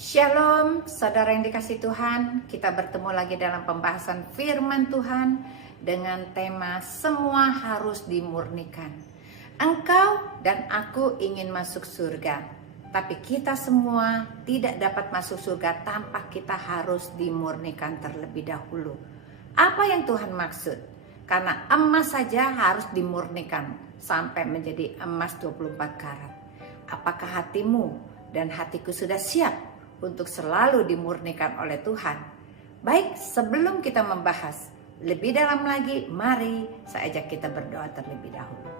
Shalom, saudara yang dikasih Tuhan. Kita bertemu lagi dalam pembahasan firman Tuhan dengan tema semua harus dimurnikan. Engkau dan aku ingin masuk surga, tapi kita semua tidak dapat masuk surga tanpa kita harus dimurnikan terlebih dahulu. Apa yang Tuhan maksud? Karena emas saja harus dimurnikan sampai menjadi emas 24 karat. Apakah hatimu dan hatiku sudah siap untuk selalu dimurnikan oleh Tuhan? Baik, sebelum kita membahas lebih dalam lagi, mari saya ajak kita berdoa terlebih dahulu.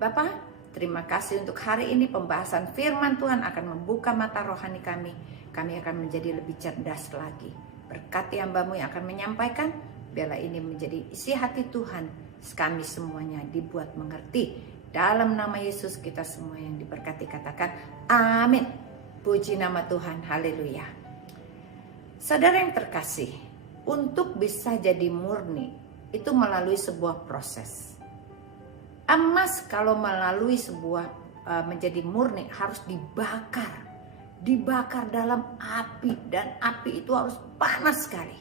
Bapa, terima kasih untuk hari ini pembahasan firman Tuhan akan membuka mata rohani kami. Kami akan menjadi lebih cerdas lagi. Berkati hamba-Mu yang akan menyampaikan, biarlah ini menjadi isi hati Tuhan. Kami semuanya dibuat mengerti. Dalam nama Yesus kita semua yang diberkati katakan amin. Puji nama Tuhan, haleluya. Saudara yang terkasih, untuk bisa jadi murni itu melalui sebuah proses. Emas kalau melalui sebuah menjadi murni harus dibakar dalam api, dan api itu harus panas sekali.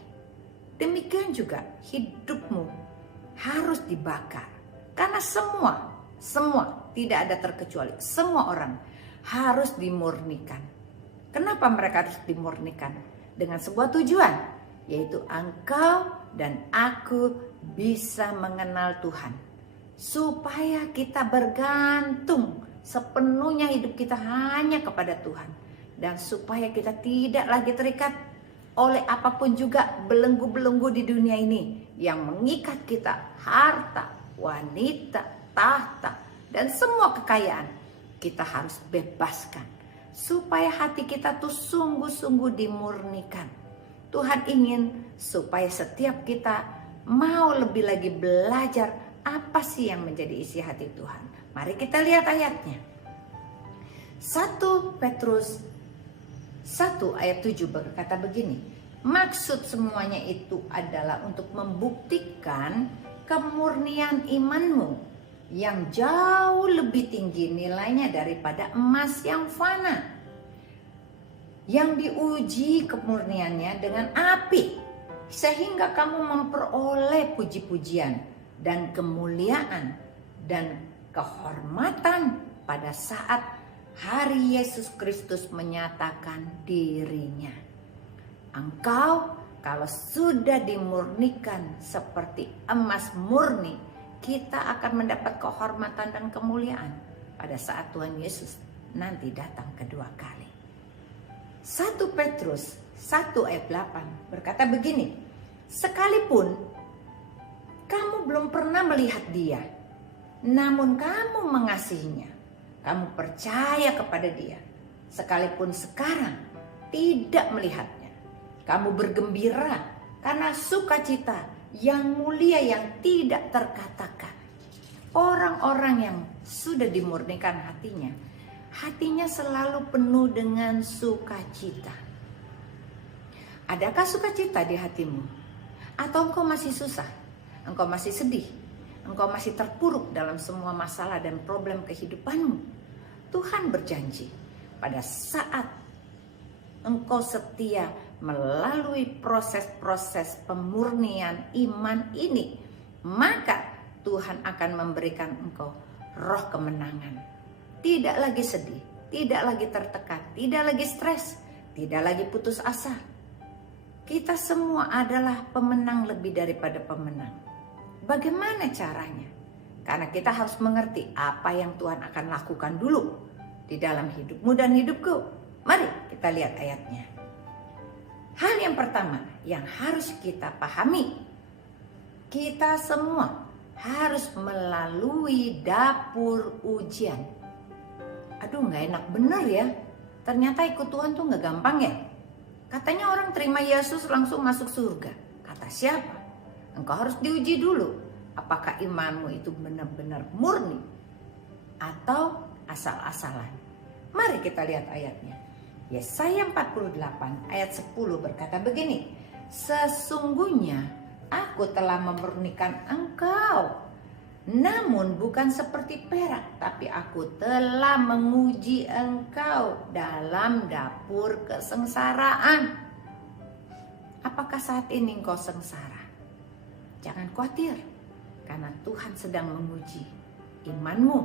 Demikian juga hidupmu harus dibakar, karena semua tidak ada terkecuali, semua orang harus dimurnikan. Kenapa mereka harus dimurnikan? Dengan sebuah tujuan, yaitu engkau dan aku bisa mengenal Tuhan, supaya kita bergantung sepenuhnya hidup kita hanya kepada Tuhan, dan supaya kita tidak lagi terikat oleh apapun juga belenggu-belenggu di dunia ini yang mengikat kita, harta, wanita, tahta, dan semua kekayaan. Kita harus bebaskan supaya hati kita tuh sungguh-sungguh dimurnikan. Tuhan ingin supaya setiap kita mau lebih lagi belajar apa sih yang menjadi isi hati Tuhan. Mari kita lihat ayatnya. 1 Petrus 1 ayat 7 berkata begini. Maksud semuanya itu adalah untuk membuktikan kemurnian imanmu yang jauh lebih tinggi nilainya daripada emas yang fana, yang diuji kemurniannya dengan api, sehingga kamu memperoleh puji-pujian dan kemuliaan dan kehormatan pada saat hari Yesus Kristus menyatakan dirinya. Engkau kalau sudah dimurnikan seperti emas murni, kita akan mendapat kehormatan dan kemuliaan pada saat Tuhan Yesus nanti datang kedua kali. 1 Petrus 1 ayat 8 berkata begini. Sekalipun kamu belum pernah melihat dia, namun kamu mengasihinya, kamu percaya kepada dia. Sekalipun sekarang tidak melihatnya, kamu bergembira karena sukacita yang mulia yang tidak terkatakan. Orang-orang yang sudah dimurnikan hatinya selalu penuh dengan sukacita. Adakah sukacita di hatimu? Atau engkau masih susah? Engkau masih sedih? Engkau masih terpuruk dalam semua masalah dan problem kehidupanmu? Tuhan berjanji pada saat engkau setia melalui proses-proses pemurnian iman ini, maka Tuhan akan memberikan engkau roh kemenangan. Tidak lagi sedih, tidak lagi tertekan, tidak lagi stres, tidak lagi putus asa. Kita semua adalah pemenang lebih daripada pemenang. Bagaimana caranya? Karena kita harus mengerti apa yang Tuhan akan lakukan dulu di dalam hidupmu dan hidupku. Mari kita lihat ayatnya. Hal yang pertama yang harus kita pahami, kita semua harus melalui dapur ujian. Aduh, gak enak bener ya. Ternyata ikut Tuhan tuh gak gampang ya. Katanya orang terima Yesus langsung masuk surga. Kata siapa? Engkau harus diuji dulu. Apakah imanmu itu benar-benar murni atau asal-asalan? Mari kita lihat ayatnya. Yesaya 48 ayat 10 berkata begini. Sesungguhnya aku telah memurnikan engkau Namun bukan seperti perak, tapi aku telah menguji engkau dalam dapur kesengsaraan. Apakah saat ini engkau sengsara? Jangan khawatir, karena Tuhan sedang menguji imanmu,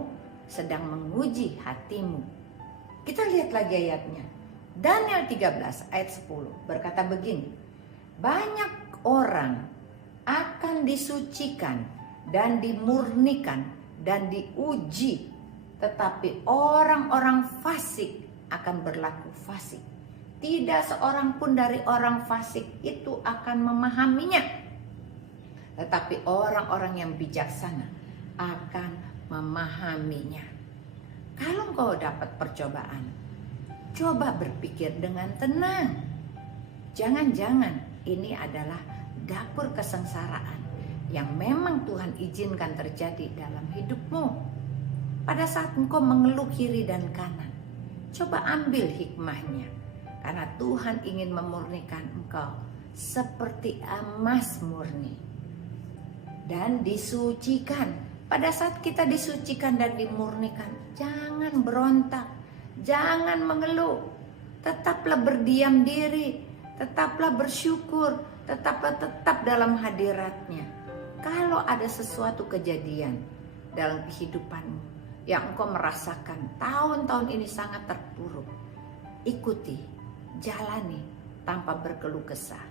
sedang menguji hatimu. Kita lihat lagi ayatnya. Daniel 13 ayat 10 berkata begini, banyak orang akan disucikan dan dimurnikan dan diuji, tetapi orang-orang fasik akan berlaku fasik. Tidak seorang pun dari orang fasik itu akan memahaminya, tetapi orang-orang yang bijaksana akan memahaminya. Kalau engkau dapat percobaan, coba berpikir dengan tenang. Jangan-jangan ini adalah dapur kesengsaraan yang memang Tuhan izinkan terjadi dalam hidupmu. Pada saat engkau mengeluh kiri dan kanan, coba ambil hikmahnya. Karena Tuhan ingin memurnikan engkau seperti emas murni dan disucikan. Pada saat kita disucikan dan dimurnikan, jangan berontak, jangan mengeluh. Tetaplah berdiam diri, tetaplah bersyukur, tetap dalam hadiratnya. Kalau ada sesuatu kejadian dalam kehidupanmu yang engkau merasakan tahun-tahun ini sangat terpuruk, ikuti, jalani tanpa berkeluh kesah.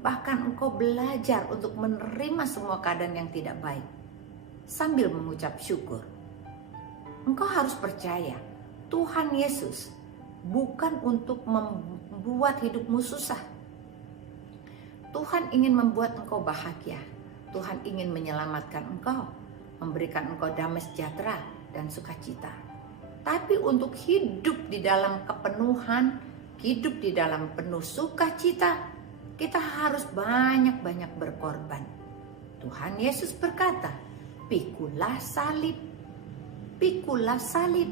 Bahkan engkau belajar untuk menerima semua keadaan yang tidak baik sambil mengucap syukur. Engkau harus percaya Tuhan Yesus bukan untuk membuat hidupmu susah. Tuhan ingin membuat engkau bahagia. Tuhan ingin menyelamatkan engkau, memberikan engkau damai sejahtera dan sukacita. Tapi untuk hidup di dalam kepenuhan, hidup di dalam penuh sukacita, kita harus banyak-banyak berkorban. Tuhan Yesus berkata, pikulah salib. Pikulah salib.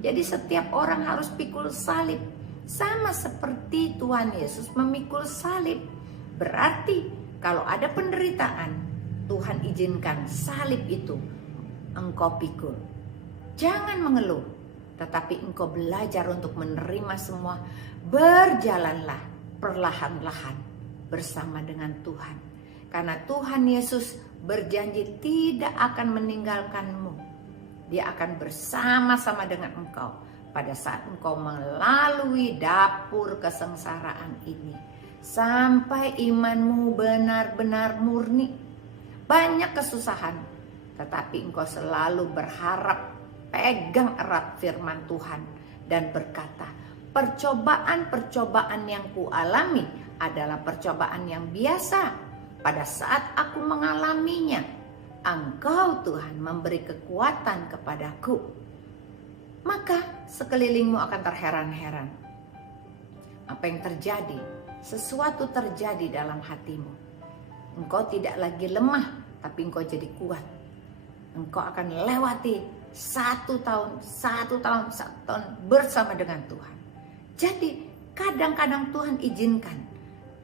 Jadi setiap orang harus pikul salib. Sama seperti Tuhan Yesus memikul salib. Berarti kalau ada penderitaan, Tuhan izinkan salib itu engkau pikul. Jangan mengeluh, tetapi engkau belajar untuk menerima semua. Berjalanlah perlahan-lahan bersama dengan Tuhan. Karena Tuhan Yesus berjanji tidak akan meninggalkanmu. Dia akan bersama-sama dengan engkau pada saat engkau melalui dapur kesengsaraan ini. Sampai imanmu benar-benar murni. Banyak kesusahan, tetapi engkau selalu berharap, pegang erat firman Tuhan dan berkata, percobaan-percobaan yang kualami adalah percobaan yang biasa. Pada saat aku mengalaminya, Engkau Tuhan memberi kekuatan kepadaku. Maka sekelilingmu akan terheran-heran. Apa yang terjadi? Sesuatu terjadi dalam hatimu. Engkau tidak lagi lemah, tapi engkau jadi kuat. Engkau akan lewati satu tahun bersama dengan Tuhan. Jadi kadang-kadang Tuhan izinkan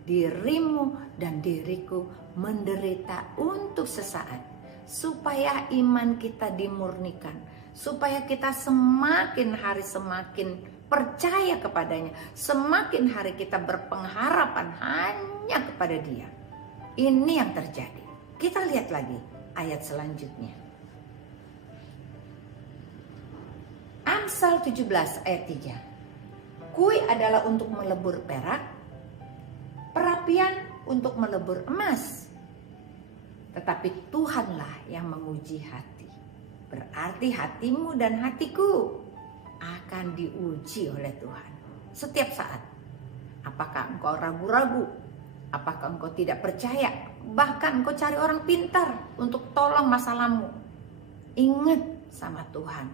dirimu dan diriku menderita untuk sesaat, supaya iman kita dimurnikan, supaya kita semakin hari semakin percaya kepadanya, semakin hari kita berpengharapan hanya kepada Dia. Ini yang terjadi. Kita lihat lagi ayat selanjutnya. Amsal 17 ayat 3. Kui adalah untuk melebur perak, perapian untuk melebur emas. Tetapi Tuhanlah yang menguji hati. Berarti hatimu dan hatiku akan diuji oleh Tuhan setiap saat. Apakah engkau ragu-ragu? Apakah engkau tidak percaya? Bahkan engkau cari orang pintar untuk tolong masalahmu. Ingat sama Tuhan.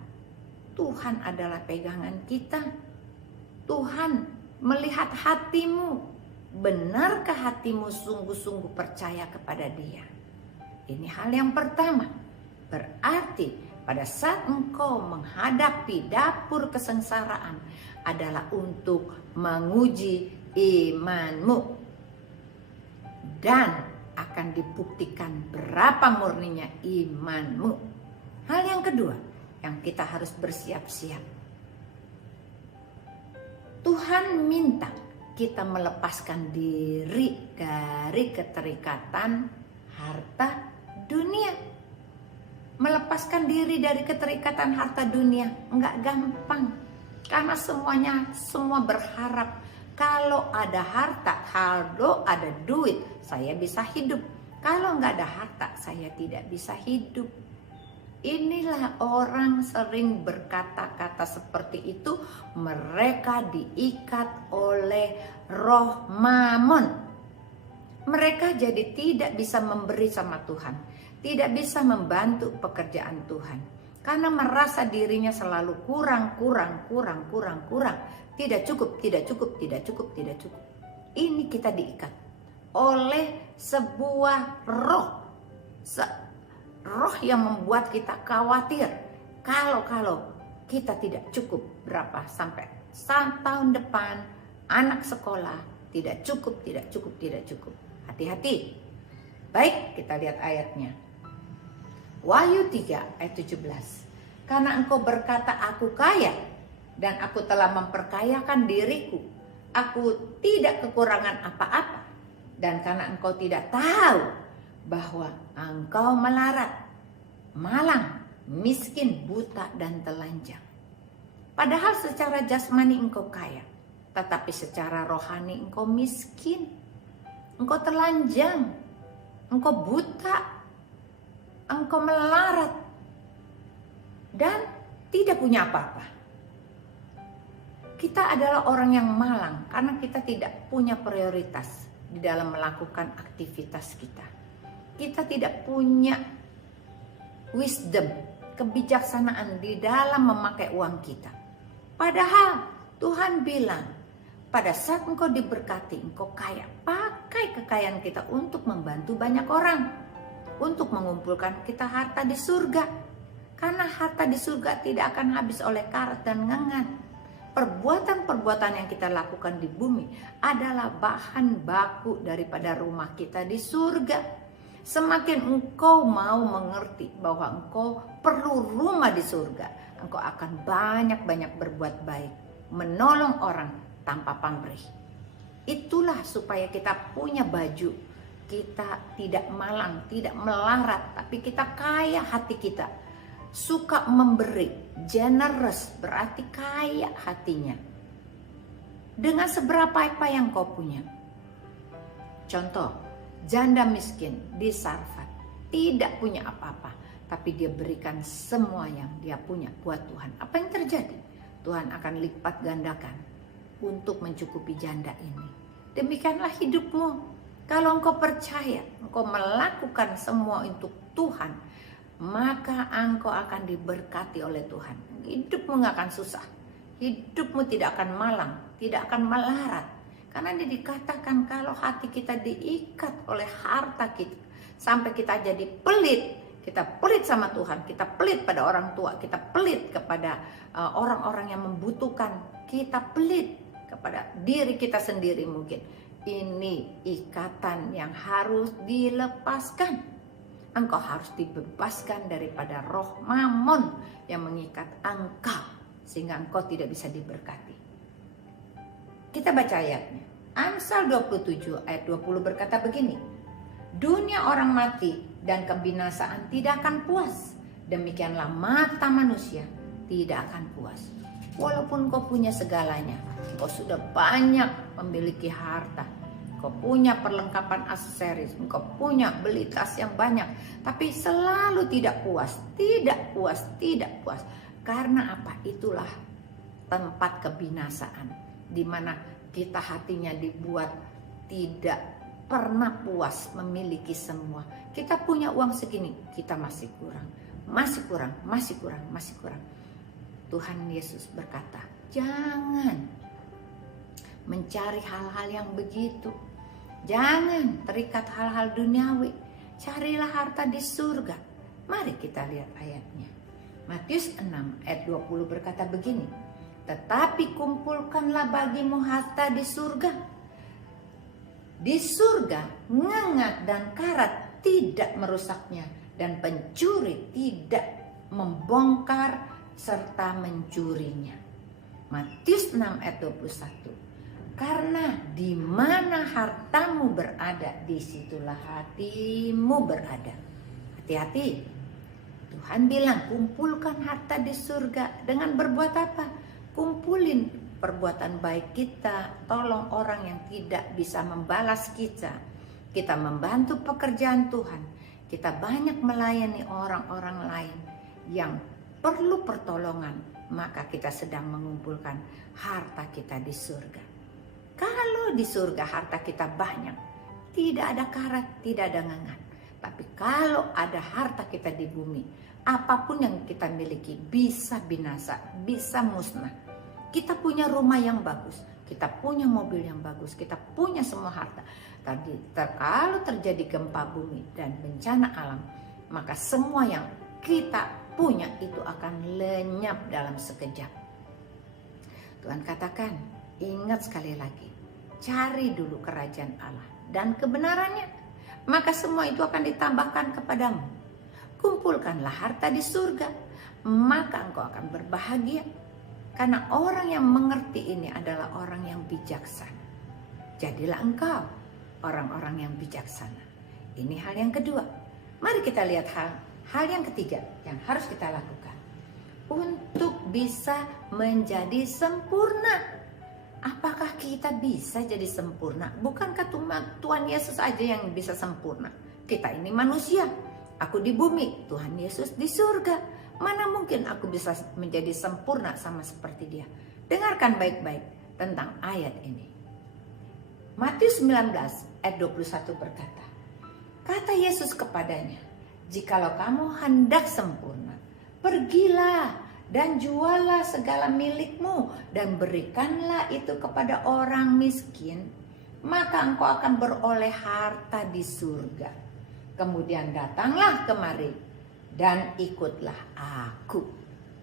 Tuhan adalah pegangan kita. Tuhan melihat hatimu. Benarkah hatimu sungguh-sungguh percaya kepada Dia? Ini hal yang pertama. Berarti pada saat engkau menghadapi dapur kesengsaraan adalah untuk menguji imanmu. Dan akan dibuktikan berapa murninya imanmu. Hal yang kedua yang kita harus bersiap-siap. Tuhan minta kita melepaskan diri dari keterikatan harta dunia. Melepaskan diri dari keterikatan harta dunia enggak gampang. Karena semua berharap kalau ada harta, kalau ada duit, saya bisa hidup. Kalau enggak ada harta, saya tidak bisa hidup. Inilah orang sering berkata-kata seperti itu. Mereka diikat oleh roh Mamon. Mereka jadi tidak bisa memberi sama Tuhan, tidak bisa membantu pekerjaan Tuhan, karena merasa dirinya selalu kurang. Tidak cukup. Ini kita diikat oleh sebuah roh yang membuat kita khawatir kalau kita tidak cukup berapa sampai tahun depan anak sekolah tidak cukup. Hati-hati. Baik, kita lihat ayatnya. Wahyu 3 ayat 17. Karena engkau berkata aku kaya dan aku telah memperkayakan diriku, aku tidak kekurangan apa-apa, dan karena engkau tidak tahu bahwa engkau melarat, malang, miskin, buta, dan telanjang. Padahal secara jasmani engkau kaya, tetapi secara rohani engkau miskin, engkau telanjang, engkau buta, engkau melarat, dan tidak punya apa-apa. Kita adalah orang yang malang karena kita tidak punya prioritas di dalam melakukan aktivitas kita. Kita tidak punya wisdom, kebijaksanaan di dalam memakai uang kita. Padahal Tuhan bilang, pada saat engkau diberkati, engkau kaya, pakai kekayaan kita untuk membantu banyak orang, untuk mengumpulkan kita harta di surga. Karena harta di surga tidak akan habis oleh karat dan ngengat. Perbuatan-perbuatan yang kita lakukan di bumi adalah bahan baku daripada rumah kita di surga. Semakin engkau mau mengerti bahwa engkau perlu rumah di surga, engkau akan banyak-banyak berbuat baik, menolong orang tanpa pamrih. Itulah supaya kita punya baju, kita tidak malang, tidak melarat, tapi kita kaya hati kita. Suka memberi, generous, berarti kaya hatinya. Dengan seberapa apa yang kau punya. Contoh, janda miskin di Sarfat tidak punya apa-apa, tapi dia berikan semua yang dia punya buat Tuhan. Apa yang terjadi? Tuhan akan lipat gandakan untuk mencukupi janda ini. Demikianlah hidupmu. Kalau engkau percaya, engkau melakukan semua untuk Tuhan, maka engkau akan diberkati oleh Tuhan. Hidupmu gak akan susah, hidupmu tidak akan malang, tidak akan melarat. Karena dia dikatakan kalau hati kita diikat oleh harta kita, sampai kita jadi pelit. Kita pelit sama Tuhan, kita pelit pada orang tua, kita pelit kepada orang-orang yang membutuhkan, kita pelit kepada diri kita sendiri mungkin. Ini ikatan yang harus dilepaskan. Engkau harus dibebaskan daripada roh Mamon yang mengikat engkau, sehingga engkau tidak bisa diberkati. Kita baca ayatnya. Amsal 27 ayat 20 berkata begini. Dunia orang mati dan kebinasaan tidak akan puas. Demikianlah mata manusia tidak akan puas. Walaupun kau punya segalanya, kau sudah banyak memiliki harta, kau punya perlengkapan aksesoris, kau punya beli tas yang banyak, tapi selalu tidak puas. Karena apa? Itulah tempat kebinasaan, di mana kita hatinya dibuat tidak pernah puas memiliki semua. Kita punya uang segini, kita masih kurang. Tuhan Yesus berkata, jangan mencari hal-hal yang begitu. Jangan terikat hal-hal duniawi. Carilah harta di surga. Mari kita lihat ayatnya. Matius 6 ayat 20 berkata begini. Tetapi kumpulkanlah bagimu harta di surga. Di surga ngengat dan karat tidak merusaknya, dan pencuri tidak membongkar serta mencurinya. Matius 6 ayat 21. Karena di mana hartamu berada, disitulah hatimu berada. Hati-hati. Tuhan bilang kumpulkan harta di surga dengan berbuat apa? Kumpulin perbuatan baik kita, tolong orang yang tidak bisa membalas kita. Kita membantu pekerjaan Tuhan. Kita banyak melayani orang-orang lain yang perlu pertolongan. Maka kita sedang mengumpulkan harta kita di surga. Kalau di surga harta kita banyak, tidak ada karat, tidak ada ngangat. Tapi kalau ada harta kita di bumi, apapun yang kita miliki bisa binasa, bisa musnah. Kita punya rumah yang bagus, kita punya mobil yang bagus, kita punya semua harta. Kalau terjadi gempa bumi dan bencana alam, maka semua yang kita punya itu akan lenyap dalam sekejap. Tuhan katakan, ingat sekali lagi, cari dulu kerajaan Allah dan kebenarannya, maka semua itu akan ditambahkan kepadamu. Kumpulkanlah harta di surga, maka engkau akan berbahagia. Karena orang yang mengerti ini adalah orang yang bijaksana. Jadilah engkau orang-orang yang bijaksana. Ini hal yang kedua. Mari kita lihat hal yang ketiga yang harus kita lakukan untuk bisa menjadi sempurna. Apakah kita bisa jadi sempurna? Bukankah Tuhan Yesus aja yang bisa sempurna? Kita ini manusia. Aku di bumi, Tuhan Yesus di surga. Mana mungkin aku bisa menjadi sempurna sama seperti dia? Dengarkan baik-baik tentang ayat ini. Matius 19 ayat 21 berkata, kata Yesus kepadanya, jikalau kamu hendak sempurna, pergilah dan jualah segala milikmu dan berikanlah itu kepada orang miskin, maka engkau akan beroleh harta di surga. Kemudian datanglah kemari dan ikutlah aku.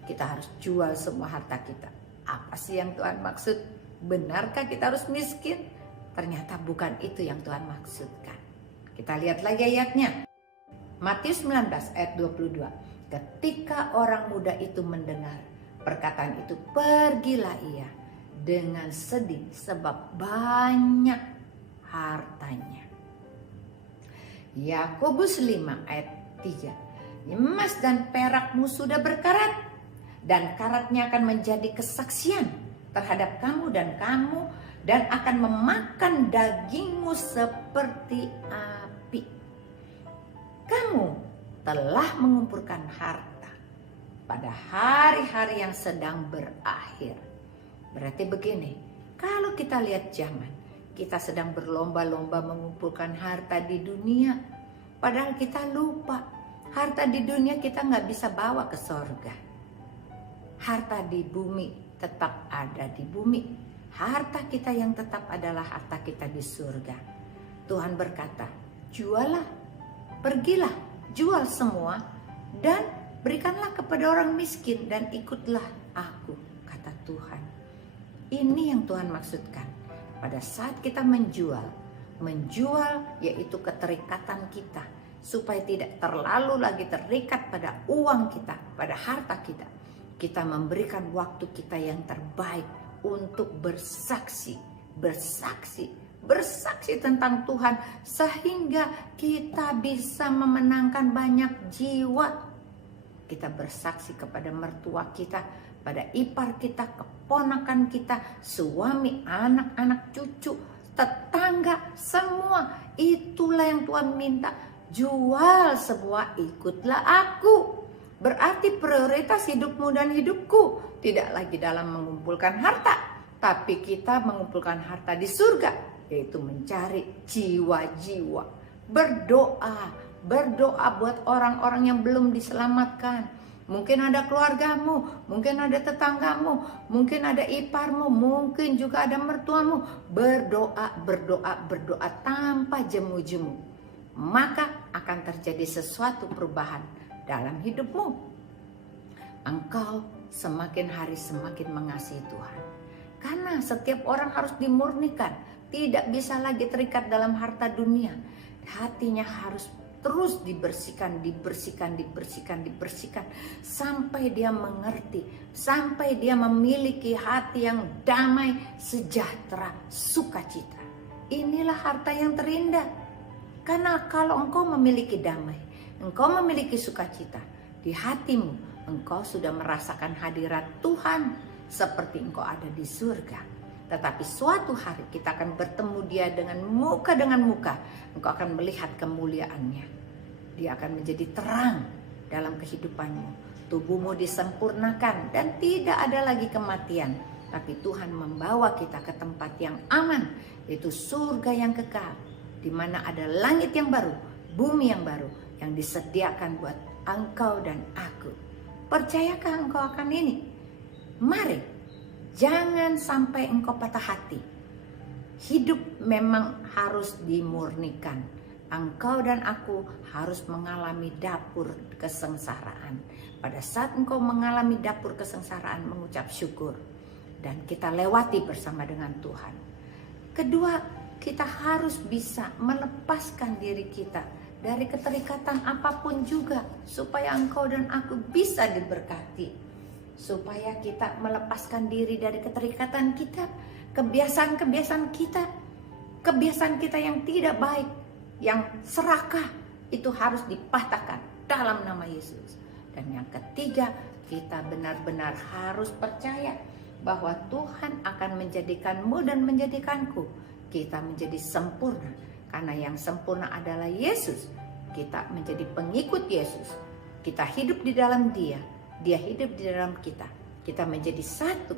Kita harus jual semua harta kita. Apa sih yang Tuhan maksud? Benarkah kita harus miskin? Ternyata bukan itu yang Tuhan maksudkan. Kita lihat lagi ayatnya. Matius 19 ayat 22. Ketika orang muda itu mendengar perkataan itu, pergilah ia dengan sedih sebab banyak hartanya. Yakobus 5 ayat 3. Emas dan perakmu sudah berkarat, dan karatnya akan menjadi kesaksian terhadap kamu dan akan memakan dagingmu seperti api. Kamu telah mengumpulkan harta pada hari-hari yang sedang berakhir. Berarti begini, kalau kita lihat zaman, kita sedang berlomba-lomba mengumpulkan harta di dunia, padahal kita lupa harta di dunia kita nggak bisa bawa ke sorga. Harta di bumi tetap ada di bumi. Harta kita yang tetap adalah harta kita di surga. Tuhan berkata, jualah, pergilah, jual semua dan berikanlah kepada orang miskin dan ikutlah aku, kata Tuhan. Ini yang Tuhan maksudkan. Pada saat kita menjual yaitu keterikatan kita, supaya tidak terlalu lagi terikat pada uang kita, pada harta kita. Kita memberikan waktu kita yang terbaik untuk bersaksi tentang Tuhan, sehingga kita bisa memenangkan banyak jiwa. Kita bersaksi kepada mertua kita, pada ipar kita, keponakan kita, suami, anak-anak, cucu, tetangga, semua. Itulah yang Tuhan minta. Jual semua, ikutlah aku. Berarti prioritas hidupmu dan hidupku tidak lagi dalam mengumpulkan harta, tapi kita mengumpulkan harta di surga, yaitu mencari jiwa-jiwa. Berdoa buat orang-orang yang belum diselamatkan. Mungkin ada keluargamu, mungkin ada tetanggamu, mungkin ada iparmu, mungkin juga ada mertuamu. Berdoa tanpa jemu-jemu. Maka akan terjadi sesuatu perubahan dalam hidupmu. Engkau semakin hari semakin mengasihi Tuhan. Karena setiap orang harus dimurnikan. Tidak bisa lagi terikat dalam harta dunia. Hatinya harus terus dibersihkan sampai dia mengerti, sampai dia memiliki hati yang damai, sejahtera, sukacita. Inilah harta yang terindah. Karena kalau engkau memiliki damai, engkau memiliki sukacita di hatimu, engkau sudah merasakan hadirat Tuhan seperti engkau ada di surga. Tetapi suatu hari kita akan bertemu dia dengan muka, engkau akan melihat kemuliaannya. Dia akan menjadi terang dalam kehidupanmu. Tubuhmu disempurnakan dan tidak ada lagi kematian. Tapi Tuhan membawa kita ke tempat yang aman, yaitu surga yang kekal, di mana ada langit yang baru, bumi yang baru, yang disediakan buat engkau dan aku. Percayakah engkau akan ini? Mari, jangan sampai engkau patah hati. Hidup memang harus dimurnikan. Engkau dan aku harus mengalami dapur kesengsaraan. Pada saat engkau mengalami dapur kesengsaraan, mengucap syukur. Dan kita lewati bersama dengan Tuhan. Kedua, kita harus bisa melepaskan diri kita dari keterikatan apapun juga, supaya engkau dan aku bisa diberkati. Supaya kita melepaskan diri dari keterikatan kita, kebiasaan-kebiasaan kita yang tidak baik, yang serakah, itu harus dipatahkan dalam nama Yesus. Dan yang ketiga, kita benar-benar harus percaya bahwa Tuhan akan menjadikanmu dan menjadikanku, kita menjadi sempurna. Karena yang sempurna adalah Yesus. Kita menjadi pengikut Yesus. Kita hidup di dalam Dia. Dia hidup di dalam kita. Kita menjadi satu.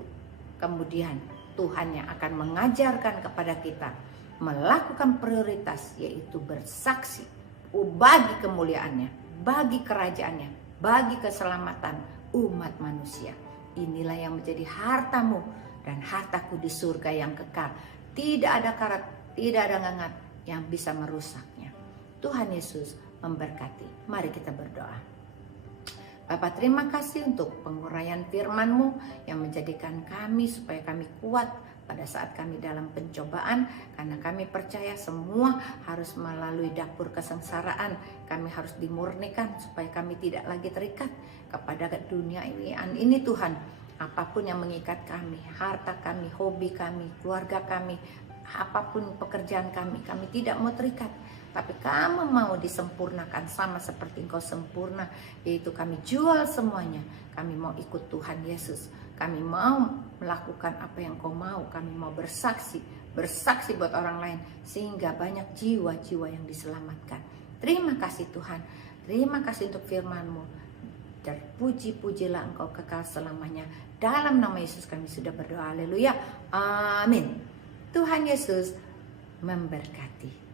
Kemudian Tuhan yang akan mengajarkan kepada kita melakukan prioritas, yaitu bersaksi bagi kemuliaannya, bagi kerajaannya, bagi keselamatan umat manusia. Inilah yang menjadi hartamu dan hartaku di surga yang kekal. Tidak ada karat, tidak ada ngangat yang bisa merusaknya. Tuhan Yesus memberkati. Mari kita berdoa. Bapa, terima kasih untuk penguraian firman-Mu yang menjadikan kami supaya kami kuat pada saat kami dalam pencobaan. Karena kami percaya semua harus melalui dapur kesengsaraan. Kami harus dimurnikan supaya kami tidak lagi terikat kepada dunia ini Tuhan. Apapun yang mengikat kami, harta kami, hobi kami, keluarga kami, apapun pekerjaan kami tidak mau terikat. Tapi kamu mau disempurnakan sama seperti Engkau sempurna, yaitu kami jual semuanya. Kami mau ikut Tuhan Yesus. Kami mau melakukan apa yang Kau mau. Kami mau bersaksi buat orang lain, sehingga banyak jiwa-jiwa yang diselamatkan. Terima kasih Tuhan. Terima kasih untuk firman-Mu. Terpuji-pujilah Engkau kekal selamanya. Dalam nama Yesus kami sudah berdoa. Haleluya. Amin. Tuhan Yesus memberkati.